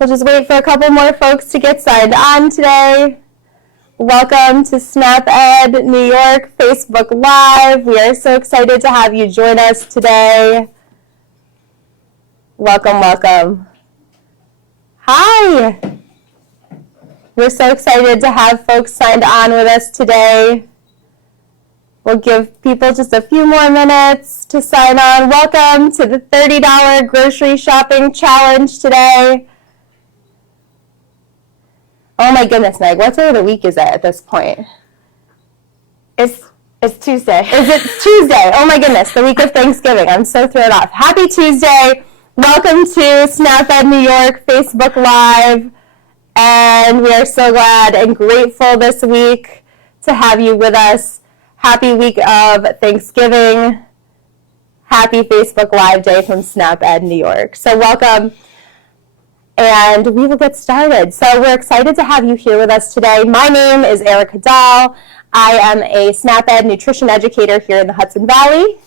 We'll just wait for a couple more folks to get signed on today. Welcome to SNAP-Ed New York Facebook Live. We are so excited to have you join us today. Welcome, welcome. Hi. We're so excited to have folks signed on with us today. We'll give people just a few more minutes to sign on. Welcome to the $30 grocery shopping challenge today. Oh my goodness, Meg, what day of the week is it at this point? It's Tuesday. Is it Tuesday? Oh my goodness, the week of Thanksgiving. I'm so thrown off. Happy Tuesday. Welcome to SNAP-Ed New York Facebook Live. And we are so glad and grateful this week to have you with us. Happy week of Thanksgiving. Happy Facebook Live Day from SNAP-Ed New York. So welcome. And we will get started. So we're excited to have you here with us today. My name is Erica Dahl. I am a SNAP-Ed nutrition educator here in the Hudson Valley.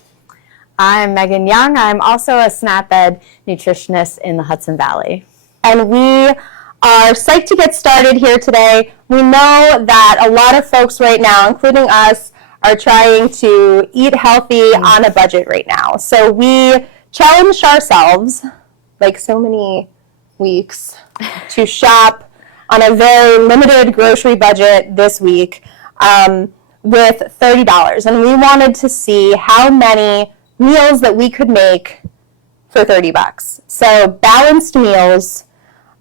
I'm Megan Young. I'm also a SNAP-Ed nutritionist in the Hudson Valley. And we are psyched to get started here today. We know that a lot of folks right now, including us, are trying to eat healthy on a budget right now. So we challenged ourselves, like so many weeks, to shop on a very limited grocery budget this week with $30. And we wanted to see how many meals that we could make for $30. So balanced meals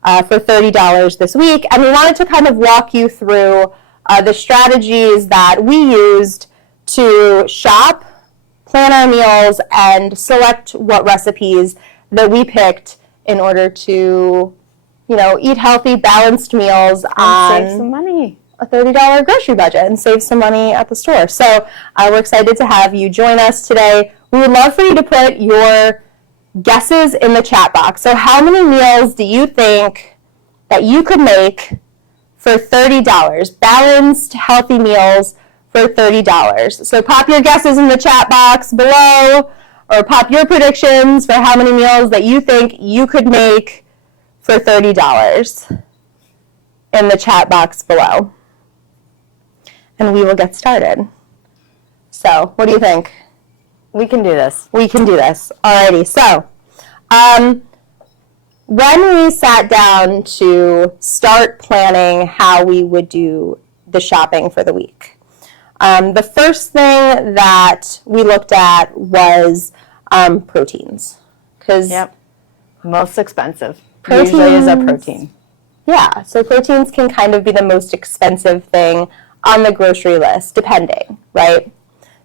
for $30 this week. And we wanted to kind of walk you through the strategies that we used to shop, plan our meals, and select what recipes that we picked in order to, eat healthy, balanced meals and save some money. A $30 grocery budget and save some money at the store. So we're excited to have you join us today. We would love for you to put your guesses in the chat box. So how many meals do you think that you could make for $30? Balanced, healthy meals for $30. So pop your guesses in the chat box below, or pop your predictions for how many meals that you think you could make for $30 in the chat box below. And we will get started. So, what do you think? We can do this. We can do this. Alrighty, so when we sat down to start planning how we would do the shopping for the week, the first thing that we looked at was proteins. Yep. Most expensive. Usually is a protein. Yeah, so proteins can kind of be the most expensive thing on the grocery list, depending, right?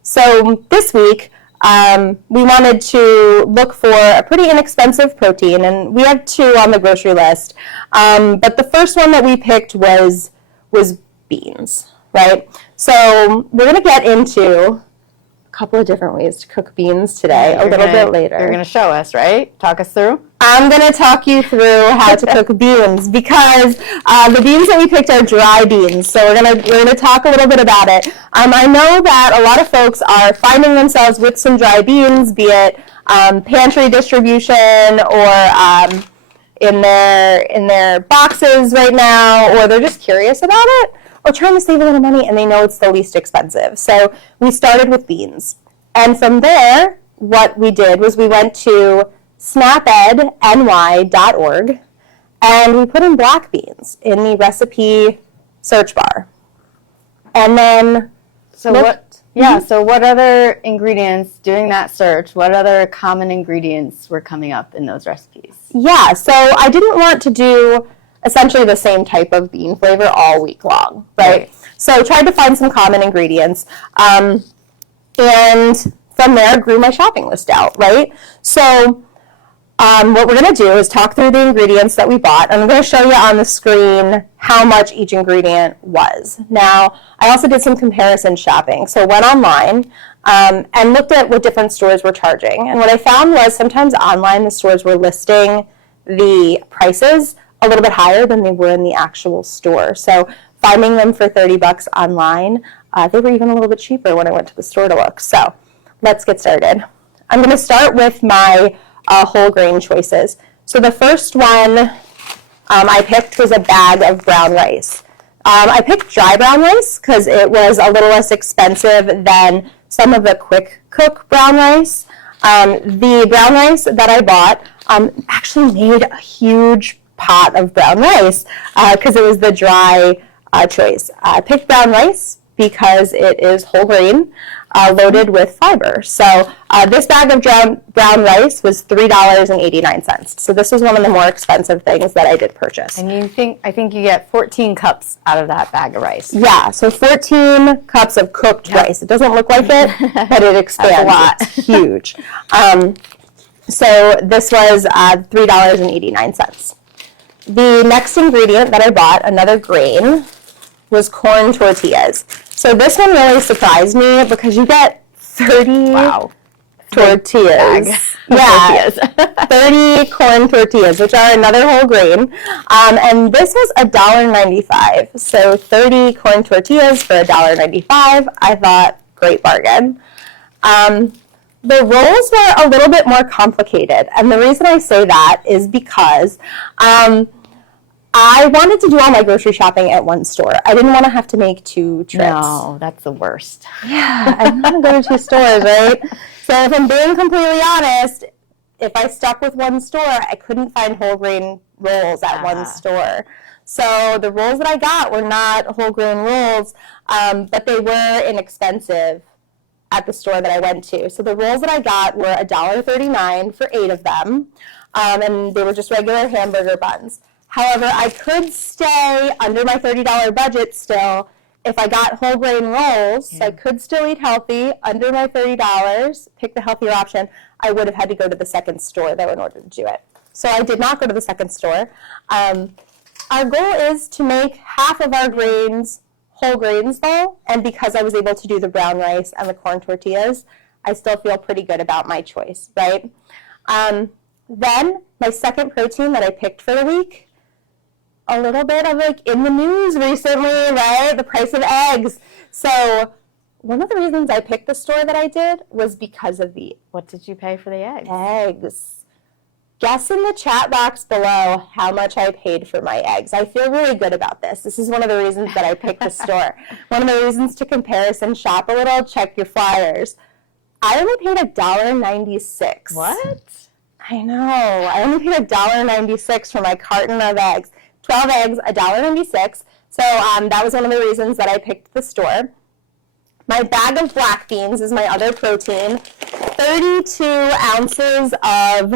So this week, we wanted to look for a pretty inexpensive protein, and we have two on the grocery list. But the first one that we picked was beans, right? So we're going to get into a couple of different ways to cook beans today, a little bit later. You're going to show us, right? Talk us through? I'm going to talk you through how to cook beans, because the beans that we picked are dry beans. So we're going to talk a little bit about it. I know that a lot of folks are finding themselves with some dry beans, be it pantry distribution or in their boxes right now, or they're just curious about it, or trying to save a little money and they know it's the least expensive. So we started with beans. And from there, what we did was we went to snapedny.org, and we put in black beans in the recipe search bar. And then so what other ingredients, doing that search, what other common ingredients were coming up in those recipes? Yeah, so I didn't want to do essentially the same type of bean flavor all week long, right? So I tried to find some common ingredients, and from there grew my shopping list out, right? So what we're going to do is talk through the ingredients that we bought. I'm going to show you on the screen how much each ingredient was. Now, I also did some comparison shopping. So went online and looked at what different stores were charging. And what I found was sometimes online the stores were listing the prices a little bit higher than they were in the actual store. So finding them for $30 online, they were even a little bit cheaper when I went to the store to look. So let's get started. I'm going to start with my whole grain choices. So the first one I picked was a bag of brown rice. I picked dry brown rice because it was a little less expensive than some of the quick cook brown rice. The brown rice that I bought actually made a huge pot of brown rice because it was the dry choice. I picked brown rice because it is whole grain, loaded with fiber. So this bag of brown rice was $3.89. So this was one of the more expensive things that I did purchase. And I think you get 14 cups out of that bag of rice. Yeah, so 14 cups of cooked rice. It doesn't look like it, but it expands. That's a lot. It's huge. So this was $3.89. The next ingredient that I bought, another grain, was corn tortillas. So this one really surprised me because you get 30 tortillas. Yeah, 30 corn tortillas, which are another whole grain. And this was $1.95. So 30 corn tortillas for $1.95. I thought, great bargain. The rolls were a little bit more complicated. And the reason I say that is because I wanted to do all my grocery shopping at one store. I didn't want to have to make 2 trips. No, that's the worst. Yeah, I don't want to go to 2 stores, right? So if I'm being completely honest, if I stuck with one store, I couldn't find whole grain rolls at one store. So the rolls that I got were not whole grain rolls, but they were inexpensive at the store that I went to. So the rolls that I got were $1.39 for 8 of them, and they were just regular hamburger buns. However, I could stay under my $30 budget still if I got whole grain rolls, so I could still eat healthy under my $30, pick the healthier option. I would have had to go to the second store, though, in order to do it. So I did not go to the second store. Our goal is to make half of our grains whole grains, though, and because I was able to do the brown rice and the corn tortillas, I still feel pretty good about my choice, right? Then my second protein that I picked for the week, a little bit of like in the news recently, right? The price of eggs. So one of the reasons I picked the store that I did was because of the... What did you pay for the eggs? Eggs. Guess in the chat box below how much I paid for my eggs. I feel really good about this. This is one of the reasons that I picked the store. One of the reasons to comparison shop a little, check your flyers. I only paid $1.96. What? I know. I only paid $1.96 for my carton of eggs. 12 eggs, $1.96. So that was one of the reasons that I picked the store. My bag of black beans is my other protein. 32 ounces of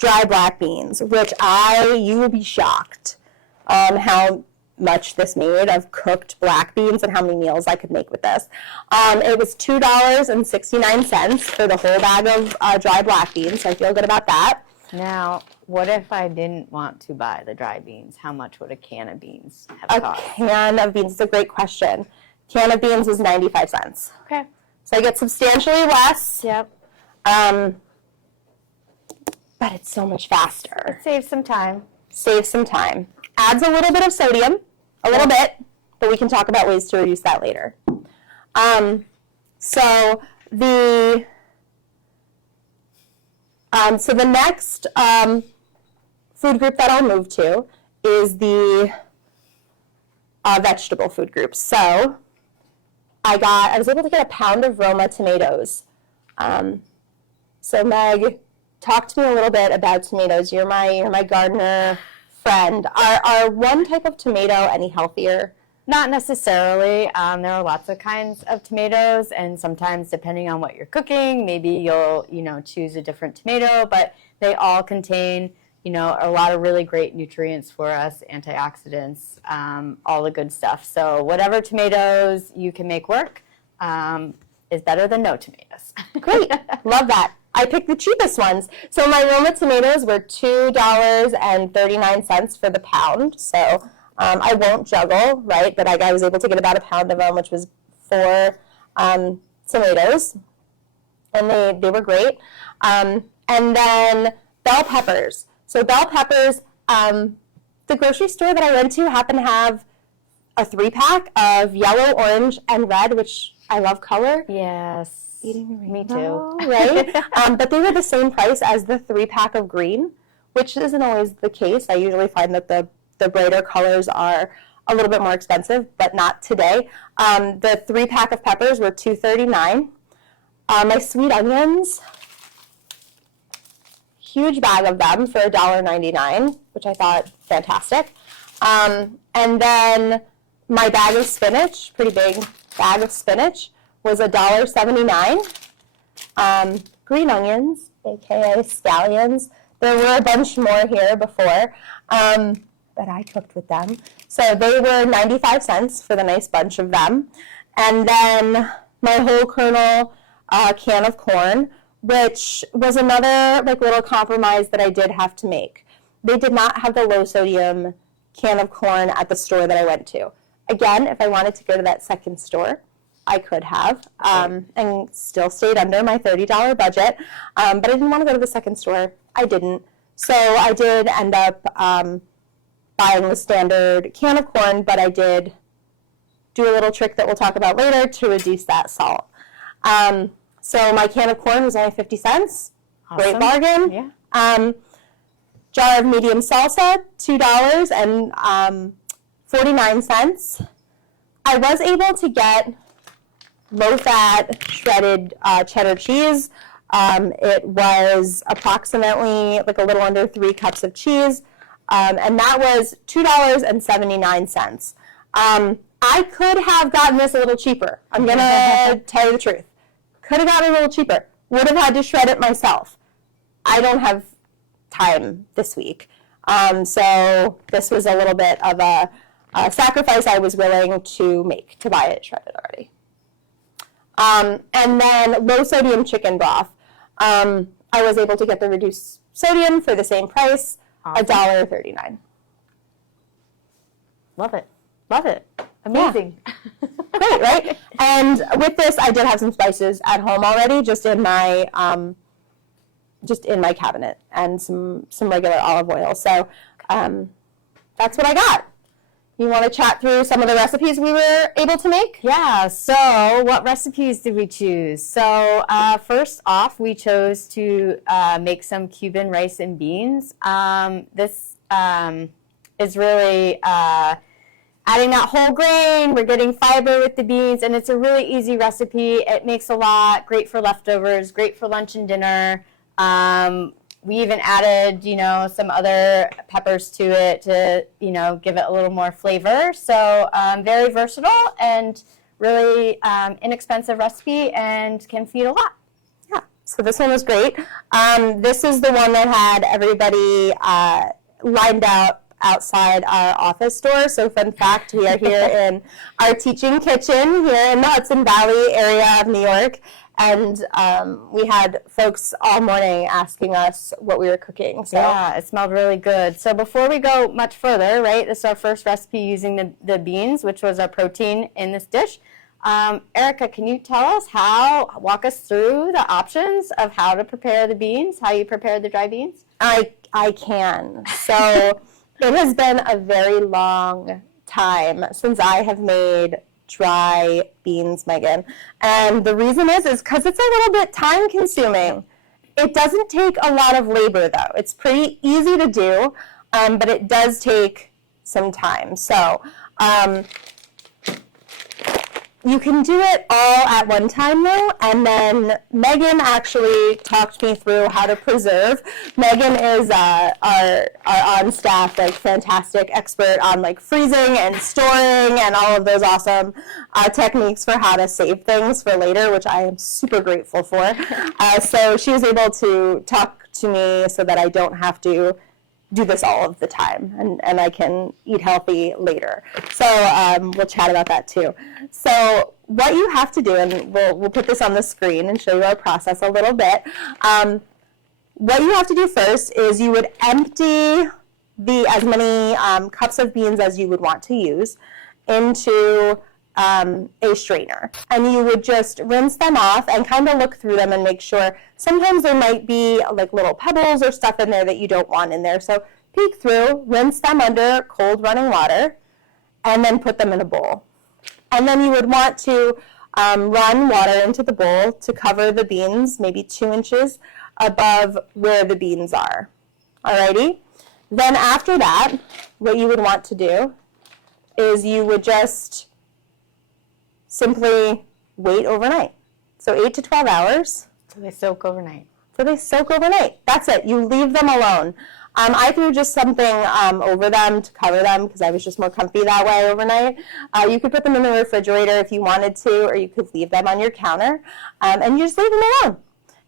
dry black beans, which you will be shocked how much this made of cooked black beans and how many meals I could make with this. It was $2.69 for the whole bag of dry black beans, so I feel good about that. Now, what if I didn't want to buy the dry beans? How much would a can of beans have cost? A can of beans is a great question. Can of beans was 95 cents. Okay. So I get substantially less. Yep. But it's so much faster. Save some time. Save some time. Adds a little bit of sodium, a little bit, but we can talk about ways to reduce that later. So the next food group that I'll move to is the vegetable food group. So I was able to get a pound of Roma tomatoes. So Meg, talk to me a little bit about tomatoes. You're my gardener friend. Are one type of tomato any healthier? Not necessarily. There are lots of kinds of tomatoes, and sometimes depending on what you're cooking, maybe you'll choose a different tomato, but they all contain a lot of really great nutrients for us, antioxidants, all the good stuff. So whatever tomatoes you can make work is better than no tomatoes. Great, love that. I picked the cheapest ones. So my Roma tomatoes were $2.39 for the pound. So I won't juggle, right? But I was able to get about a pound of them, which was 4 tomatoes. And they were great. And then bell peppers. So bell peppers, the grocery store that I went to happened to have a 3-pack of yellow, orange, and red, which I love color. Yes. Me too. Right? But they were the same price as the 3-pack of green, which isn't always the case. I usually find that the the brighter colors are a little bit more expensive, but not today. The 3-pack of peppers were $2.39. My sweet onions, huge bag of them for $1.99, which I thought fantastic. And then my bag of spinach, pretty big bag of spinach, was $1.79. Green onions, aka scallions. There were a bunch more here before that I cooked with them. So they were 95 cents for the nice bunch of them. And then my whole kernel can of corn, which was another like little compromise that I did have to make. They did not have the low sodium can of corn at the store that I went to. Again, if I wanted to go to that second store, I could have, and still stayed under my $30 budget, but I didn't want to go to the second store. I didn't. So I did end up buying the standard can of corn, but I did do a little trick that we'll talk about later to reduce that salt. So my can of corn was only 50 cents. Awesome. Great bargain. Yeah. Jar of medium salsa, $2.49. I was able to get low-fat shredded cheddar cheese. It was approximately like a little under 3 cups of cheese, and that was $2.79. I could have gotten this a little cheaper. I'm going to tell you the truth. Could have gotten it a little cheaper. Would have had to shred it myself. I don't have time this week. So this was a little bit of a sacrifice I was willing to make to buy it shredded already. And then low sodium chicken broth. I was able to get the reduced sodium for the same price, awesome. $1.39. Love it. Love it. Amazing. Yeah. Great, right? And with this, I did have some spices at home already, just in my cabinet, and some regular olive oil. So that's what I got. You want to chat through some of the recipes we were able to make? Yeah, so what recipes did we choose? So first off, we chose to make some Cuban rice and beans. This is really adding that whole grain. We're getting fiber with the beans, and it's a really easy recipe. It makes a lot, great for leftovers, great for lunch and dinner. We even added, some other peppers to it to, give it a little more flavor. So very versatile and really inexpensive recipe and can feed a lot. Yeah, so this one was great. This is the one that had everybody lined up outside our office door. So fun fact, we are here in our teaching kitchen here in the Hudson Valley area of New York. And we had folks all morning asking us what we were cooking. So. Yeah, it smelled really good. So before we go much further, right, this is our first recipe using the beans, which was our protein in this dish. Erica, can you walk us through the options of how to prepare the beans, how you prepare the dry beans? I can. So it has been a very long time since I have made dry beans, Megan. And the reason is because it's a little bit time consuming. It doesn't take a lot of labor though. It's pretty easy to do, but it does take some time. So you can do it all at one time though, and then Megan actually talked me through how to preserve. Megan is our on-staff, fantastic expert on freezing and storing and all of those awesome techniques for how to save things for later, which I am super grateful for. So she was able to talk to me so that I don't have to do this all of the time, and I can eat healthy later. So we'll chat about that too. So what you have to do, and we'll put this on the screen and show you our process a little bit. What you have to do first is you would empty as many cups of beans as you would want to use into a strainer, and you would just rinse them off and kind of look through them and make sure. Sometimes there might be little pebbles or stuff in there that you don't want in there, so peek through, rinse them under cold running water, and then put them in a bowl. And then you would want to run water into the bowl to cover the beans, maybe 2 inches above where the beans are. Alrighty? Then after that, what you would want to do is you would just simply wait overnight. So 8 to 12 hours. So they soak overnight. That's it. You leave them alone. I threw just something over them to cover them because I was just more comfy that way overnight. You could put them in the refrigerator if you wanted to, or you could leave them on your counter, and you just leave them alone.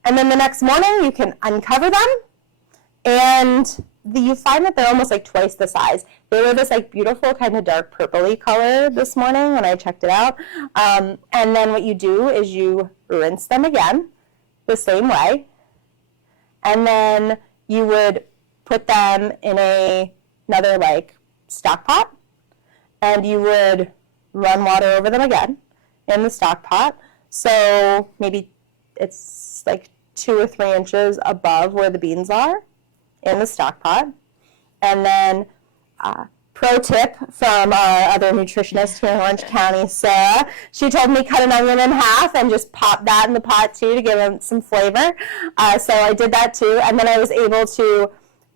And then the next morning you can uncover them, and you find that they're almost like twice the size. They were this like beautiful kind of dark purpley color this morning when I checked it out. And then what you do is you rinse them again the same way, and then you would put them in another like stock pot, and you would run water over them again in the stock pot. So maybe it's like 2 or 3 inches above where the beans are in the stock pot. And then pro tip from our other nutritionist here in Orange County, Sarah, she told me cut an onion in half and just pop that in the pot too to give them some flavor. So I did that too, and then I was able to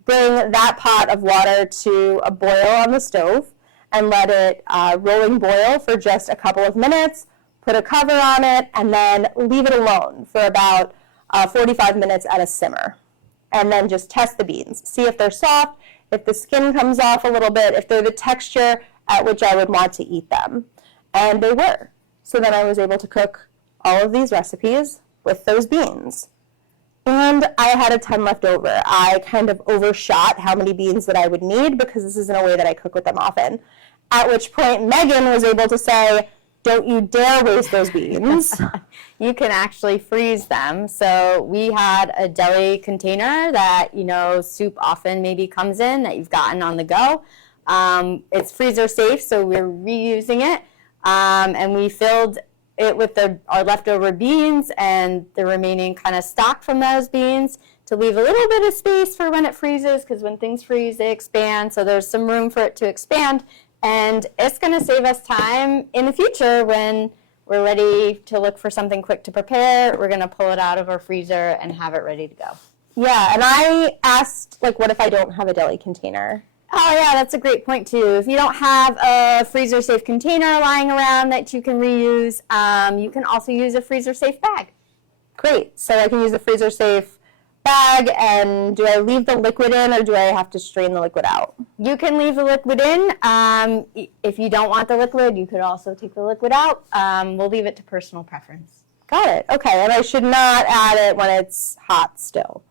bring that pot of water to a boil on the stove and let it rolling boil for just a couple of minutes, put a cover on it, and then leave it alone for about 45 minutes at a simmer. And then just test the beans. See if they're soft, if the skin comes off a little bit, if they're the texture at which I would want to eat them. And they were. So then I was able to cook all of these recipes with those beans. And I had a ton left over. I kind of overshot how many beans that I would need because this isn't a way that I cook with them often. At which point Megan was able to say, don't you dare waste those beans. You can actually freeze them. So we had a deli container that, soup often maybe comes in that you've gotten on the go. It's freezer safe, so we're reusing it. And we filled it with our leftover beans and the remaining kind of stock from those beans to leave a little bit of space for when it freezes, because when things freeze, they expand. So there's some room for it to expand. And it's going to save us time in the future when we're ready to look for something quick to prepare. We're going to pull it out of our freezer and have it ready to go. Yeah, and I asked, what if I don't have a deli container? Oh, yeah, that's a great point, too. If you don't have a freezer-safe container lying around that you can reuse, you can also use a freezer-safe bag. Great. So I can use a freezer-safe bag, and do I leave the liquid in, or do I have to strain the liquid out? You can leave the liquid in. If you don't want the liquid, you could also take the liquid out. We'll leave it to personal preference. Got it. Okay, and I should not add it when it's hot still.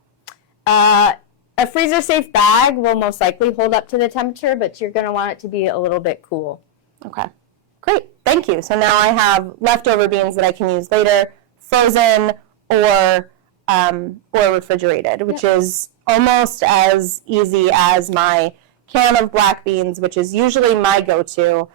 A freezer-safe bag will most likely hold up to the temperature, but you're going to want it to be a little bit cool. Okay, great. Thank you. So now I have leftover beans that I can use later, frozen or refrigerated, which is almost as easy as my can of black beans, which is usually my go-to.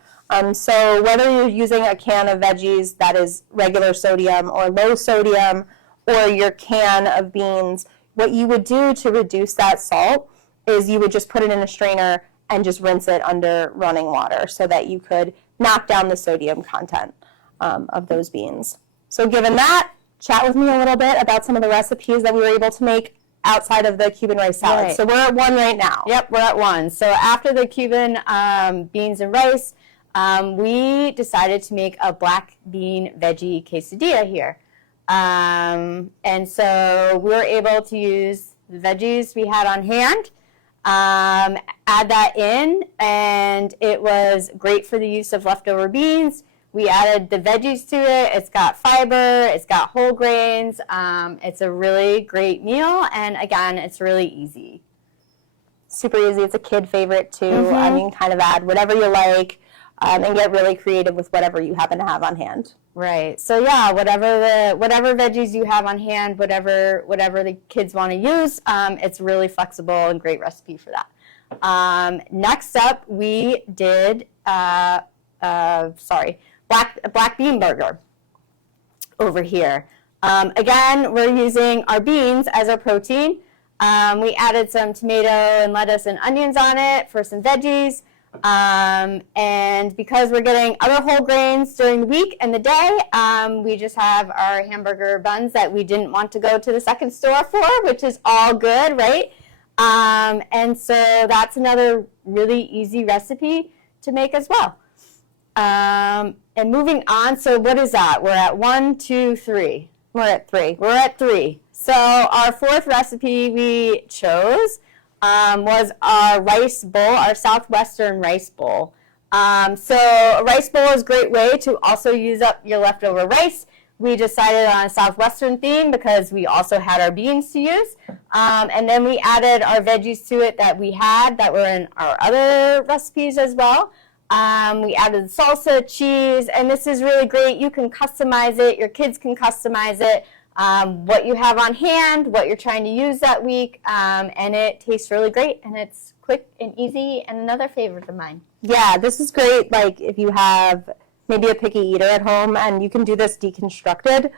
So whether you're using a can of veggies that is regular sodium or low sodium, or your can of beans, what you would do to reduce that salt is you would just put it in a strainer and just rinse it under running water so that you could knock down the sodium content of those beans. So given that, chat with me a little bit about some of the recipes that we were able to make outside of the Cuban rice salad. Right. So we're at 1 right now. Yep, we're at 1. So after the Cuban beans and rice, we decided to make a black bean veggie quesadilla here. And so we were able to use the veggies we had on hand, add that in, and it was great for the use of leftover beans. We added the veggies to it. It's got fiber, it's got whole grains. It's a really great meal, and again, it's really easy. Super easy. It's a kid favorite too. You can kind of add whatever you like and get really creative with whatever you happen to have on hand. Right. So yeah, whatever veggies you have on hand, whatever the kids want to use, it's really flexible and great recipe for that. Next up, we did black bean burger over here. Again, we're using our beans as our protein. We added some tomato and lettuce and onions on it for some veggies. And because we're getting other whole grains during the week and the day, we just have our hamburger buns that we didn't want to go to the second store for, which is all good, right? And so that's another really easy recipe to make as well. And moving on, so what is that? We're at 1, 2, 3. We're at 3. We're at 3. So our fourth recipe we chose was our rice bowl, our Southwestern rice bowl. So a rice bowl is a great way to also use up your leftover rice. We decided on a Southwestern theme because we also had our beans to use. And then we added our veggies to it that we had that were in our other recipes as well. We added salsa, cheese, and this is really great. You can customize it. Your kids can customize it. What you have on hand, what you're trying to use that week, and it tastes really great, and it's quick and easy, and another favorite of mine. Yeah, this is great, like, if you have maybe a picky eater at home, and you can do this deconstructed,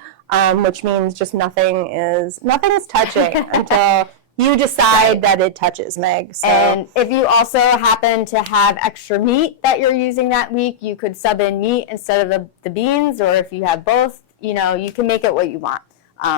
which means just nothing is touching until you decide that it touches, Meg. So. And if you also happen to have extra meat that you're using that week, you could sub in meat instead of the beans, or if you have both, you can make it what you want.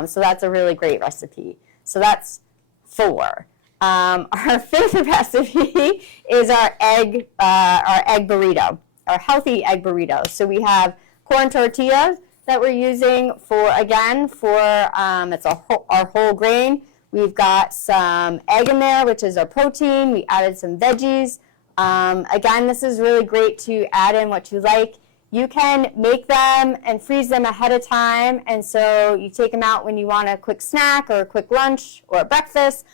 So that's a really great recipe. So that's 4. Our fifth recipe is our egg burrito, our healthy egg burrito. So we have corn tortillas that we're using it's our whole grain. We've got some egg in there, which is our protein. We added some veggies. Again, this is really great to add in what you like. You can make them and freeze them ahead of time, and so you take them out when you want a quick snack or a quick lunch or a breakfast,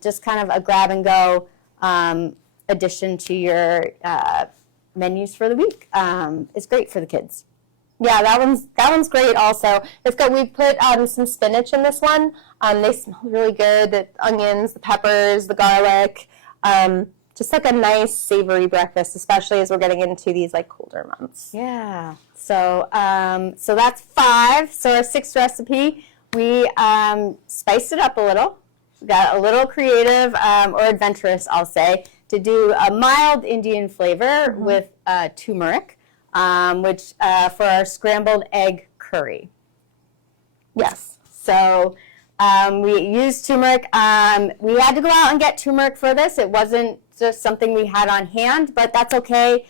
just kind of a grab-and-go addition to your menus for the week. It's great for the kids. Yeah, that one's great also. It's good. We put some spinach in this one. They smell really good. The onions, the peppers, the garlic. Just like a nice savory breakfast, especially as we're getting into these like colder months. Yeah. So so that's 5. So our 6th recipe, we spiced it up a little. We got a little creative or adventurous, I'll say, to do a mild Indian flavor with turmeric, which for our scrambled egg curry. Yes. So we used turmeric. We had to go out and get turmeric for this. It wasn't just something we had on hand, but that's okay.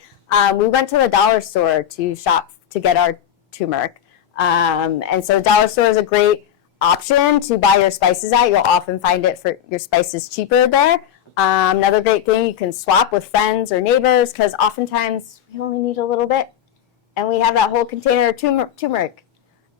We went to the dollar store to shop to get our turmeric. And so dollar store is a great option to buy your spices at. You'll often find it for your spices cheaper there. Another great thing, you can swap with friends or neighbors because oftentimes we only need a little bit. And we have that whole container of turmeric.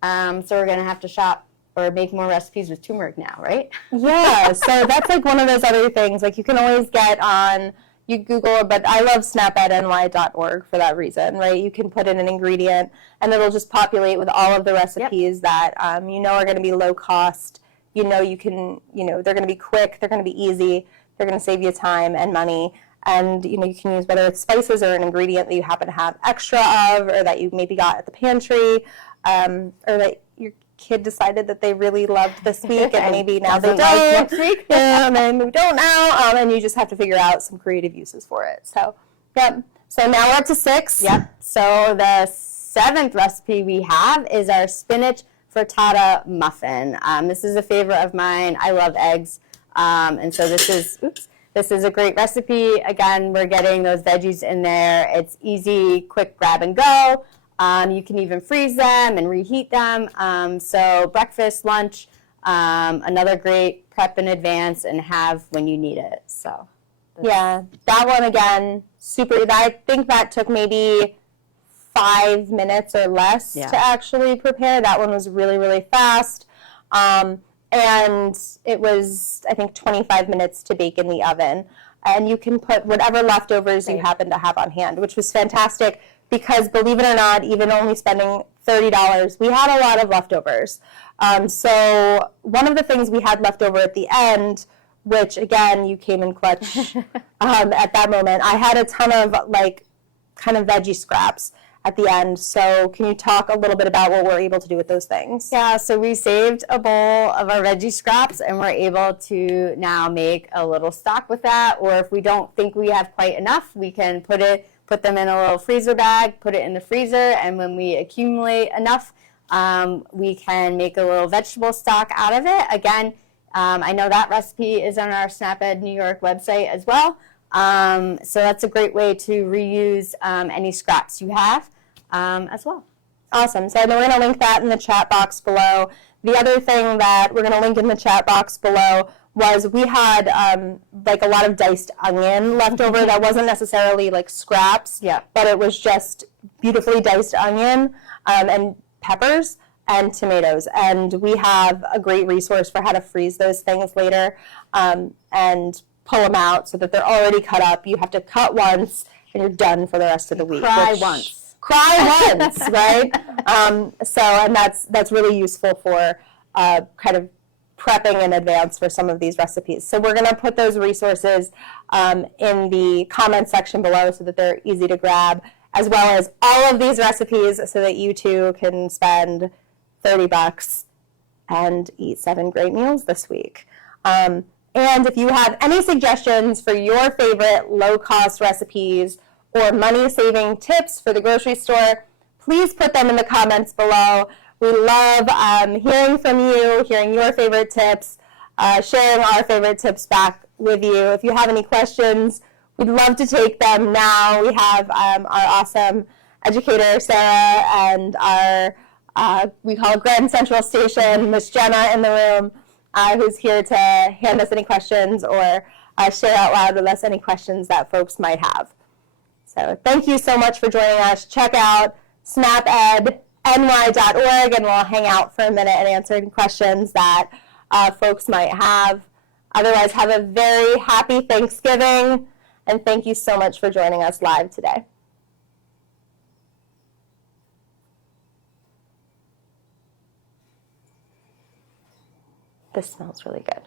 So we're going to have to shop or make more recipes with turmeric now, right? Yeah, so that's like one of those other things. Like you can always get on, you Google, but I love SNAP-Ed for that reason, right? You can put in an ingredient and it'll just populate with all of the recipes that are going to be low cost. You can, they're going to be quick, they're going to be easy, they're going to save you time and money. And, you can use whether it's spices or an ingredient that you happen to have extra of or that you maybe got at the pantry or that your kid decided that they really loved this week and maybe now they don't next week. And then we don't now. And you just have to figure out some creative uses for it. So, yep. So now we're up to 6. Yep. So the 7th recipe we have is our spinach frittata muffin. This is a favorite of mine. I love eggs. And so this is a great recipe. Again, we're getting those veggies in there. It's easy, quick grab and go. You can even freeze them and reheat them. So breakfast, lunch, another great prep in advance and have when you need it. So yeah, that one again, super. I think that took maybe 5 minutes or less to actually prepare. That one was really, really fast. And it was, I think, 25 minutes to bake in the oven. And you can put whatever leftovers you happen to have on hand, which was fantastic because, believe it or not, even only spending $30, we had a lot of leftovers. So one of the things we had left over at the end, which, again, you came in clutch at that moment, I had a ton of, kind of veggie scraps at the end. So can you talk a little bit about what we're able to do with those things? Yeah, so we saved a bowl of our veggie scraps and we're able to now make a little stock with that. Or if we don't think we have quite enough, we can put them in a little freezer bag, put it in the freezer, and when we accumulate enough, we can make a little vegetable stock out of it. Again, I know that recipe is on our SNAP-Ed New York website as well. So that's a great way to reuse any scraps you have as well. Awesome. So I know we're going to link that in the chat box below. The other thing that we're going to link in the chat box below was we had like a lot of diced onion left over that wasn't necessarily like scraps, but it was just beautifully diced onion and peppers and tomatoes. And we have a great resource for how to freeze those things later and pull them out so that they're already cut up. You have to cut once and you're done for the rest of the week. Cry once, right? And that's really useful for kind of prepping in advance for some of these recipes. So we're going to put those resources in the comment section below so that they're easy to grab, as well as all of these recipes so that you too can spend $30 and eat 7 great meals this week. And if you have any suggestions for your favorite low-cost recipes or money-saving tips for the grocery store, please put them in the comments below. We love hearing from you, hearing your favorite tips, sharing our favorite tips back with you. If you have any questions, we'd love to take them now. We have our awesome educator, Sarah, and our, we call it Grand Central Station, Miss Jenna in the room, who's here to hand us any questions or share out loud with us any questions that folks might have. So thank you so much for joining us. Check out SNAP-Ed ny.org, and we'll hang out for a minute and answer any questions that folks might have. Otherwise, have a very happy Thanksgiving, and thank you so much for joining us live today. This smells really good.